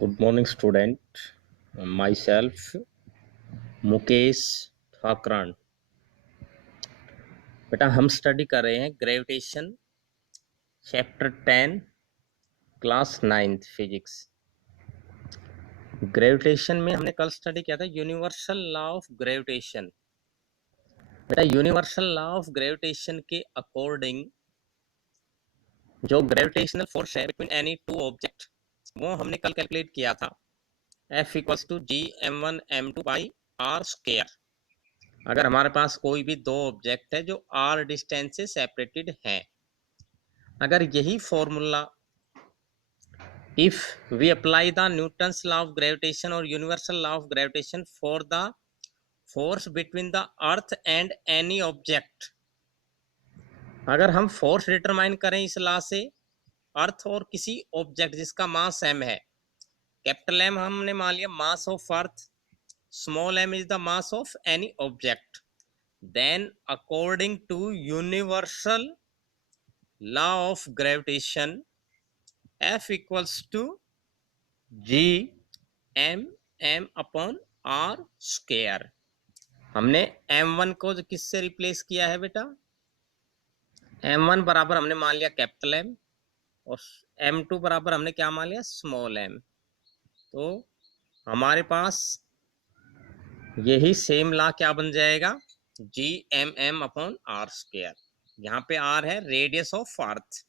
Good morning, student. Myself, Mukesh Thakran. बेटा हम study कर रहे हैं gravitation chapter 10 class 9th physics. Gravitation में हमने कल स्टडी किया था यूनिवर्सल लॉ ऑफ ग्रेविटेशन। बेटा यूनिवर्सल लॉ ऑफ ग्रेविटेशन के अकॉर्डिंग जो ग्रेविटेशनल फोर्स है बिटवीन एनी टू ऑब्जेक्ट वो हमने कल कैलकुलेट किया था F equals to Gm1m2 by R square. अगर हमारे पास कोई भी दो ऑब्जेक्ट है जो r डिस्टेंस से सेपरेटेड है, अगर यही formula if we apply the Newton's law of gravitation और universal law of gravitation for the force between the earth and any object, अगर हम फोर्स डिटरमाइन करें इस लॉ से अर्थ और किसी ऑब्जेक्ट जिसका मास m है, कैपिटल M हमने मान लिया मास of earth, small m is the mass of any object, then according to universal law of gravitation F equals to G m m upon r square। हमने m1 को किससे replace किया है बेटा? m1 बराबर हमने मान लिया कैपिटल M और m2 बराबर हमने क्या मान लिया? Small m। तो हमारे पास यही सेम लॉ क्या बन जाएगा? G m m upon r square. यहाँ पे r है रेडियस ऑफ अर्थ,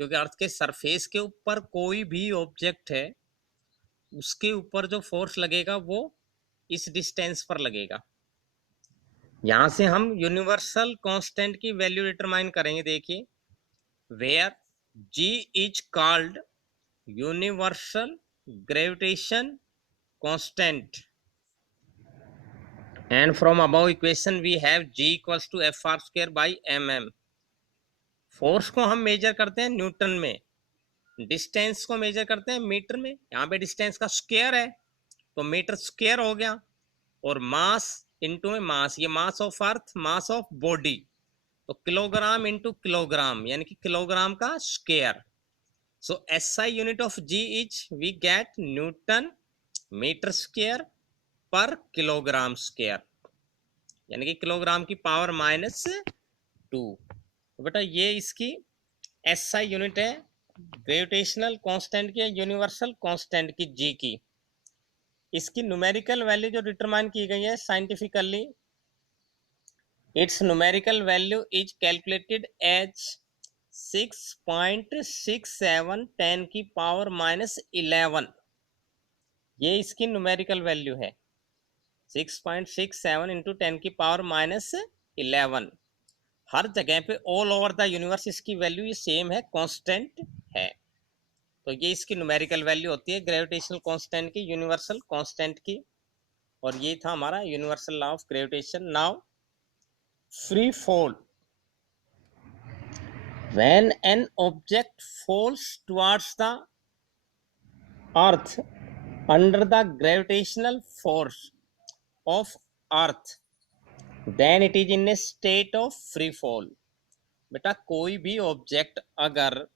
क्योंकि अर्थ के सरफेस के ऊपर कोई भी ऑब्जेक्ट है उसके ऊपर जो फोर्स लगेगा वो इस डिस्टेंस पर लगेगा। यहां से हम यूनिवर्सल कांस्टेंट की वैल्यू डिटरमाइन करेंगे। देखिए, where G is called universal gravitation constant and from above equation we have G equals to F r square by mm। फोर्स को हम मेजर करते हैं न्यूटन में, डिस्टेंस को मेजर करते हैं मीटर में। यहाँ पे डिस्टेंस का स्क्वायर है तो मीटर स्क्वायर हो गया, और मास इनटू में मास, ये mass of earth, mass of body, तो किलोग्राम इनटू किलोग्राम यानी कि किलोग्राम का square. So SI unit of G is we get newton metre square per kilogram square, यानी कि किलोग्राम की पावर -2। तो बेटा ये इसकी एसआई यूनिट है ग्रेविटेशनल कांस्टेंट की, यूनिवर्सल कांस्टेंट की जी की। इसकी न्यूमेरिकल वैल्यू जो डिटरमाइन की गई है scientifically, it's numerical value is calculated as 6.67 10 की पावर -11। ये इसकी न्यूमेरिकल वैल्यू है 6.67 इंटू 10 की पावर -11। हर जगह पे ऑल ओवर द यूनिवर्स इसकी वैल्यू ये सेम है, कांस्टेंट है। तो ये इसकी न्यूमेरिकल वैल्यू होती है ग्रेविटेशनल कांस्टेंट की, यूनिवर्सल कांस्टेंट की। और ये था हमारा universal law of gravitation. Now free fall, when an object falls towards the earth under the gravitational force of earth then it is in a state of free fall. बेटा कोई भी object अगर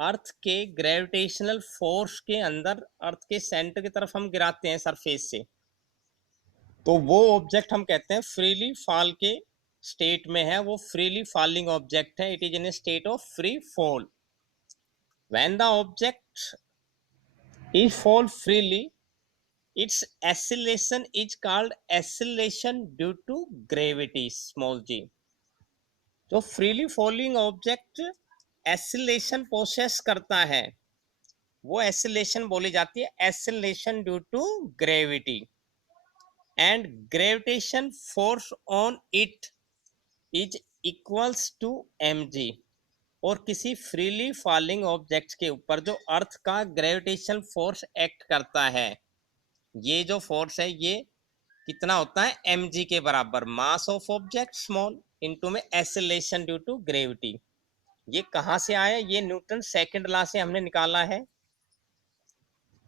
अर्थ के ग्रेविटेशनल फोर्स के अंदर, अर्थ के centre की तरफ हम गिराते हैं सरफेस से, तो वो ऑब्जेक्ट हम कहते हैं फ्रीली फॉल के स्टेट में है, वो फ्रीली फॉलिंग ऑब्जेक्ट है। It is in a state of free fall. When the object is fall freely, its acceleration is called acceleration due to gravity, small g. जो freely falling object acceleration process करता है वो acceleration बोली जाती है acceleration due to gravity, and gravitation force on it is equals to mg। और किसी freely falling object के ऊपर जो अर्थ का ग्रेविटेशन फोर्स एक्ट करता है, ये जो फोर्स है ये कितना होता है? mg के बराबर, मास ऑफ ऑब्जेक्ट स्मॉल इनटू में एक्सीलरेशन ड्यू टू ग्रेविटी। ये कहां से आया? ये न्यूटन सेकंड लॉ से हमने निकाला है,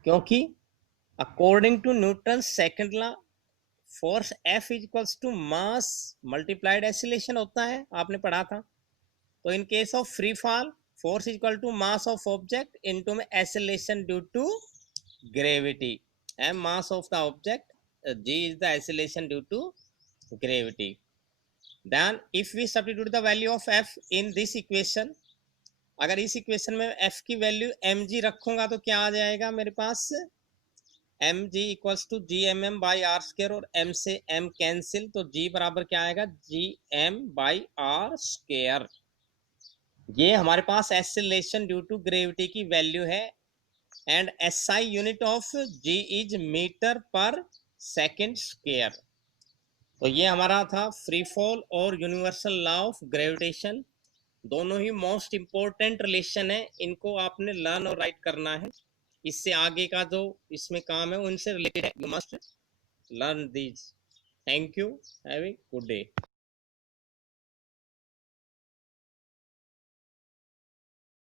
क्योंकि according to Newton second law force F equals to mass multiplied acceleration होता है, आपने पढ़ा था। तो in case of free fall force equal to mass of object into में acceleration due to gravity. M mass of the object, g is the acceleration due to gravity. Then if we substitute the value of f in this equation, अगर इस equation में f की value mg रखूंगा तो क्या आ जाएगा मेरे पास, mg equals to G M M by R square, और m से m कैंसिल, तो g बराबर क्या आएगा, G M by R square. ये हमारे पास एक्सेलरेशन ड्यू टू ग्रेविटी की वैल्यू है, and SI unit of g is metre per second square. तो ये हमारा था फ्री फॉल और यूनिवर्सल लॉ ऑफ ग्रेविटेशन, दोनों ही मोस्ट इंपॉर्टेंट रिलेशन है, इनको आपने लर्न और राइट करना है। इससे आगे का जो इसमें काम है उनसे रिलेटेड है, you must learn these. Thank you, have a good day.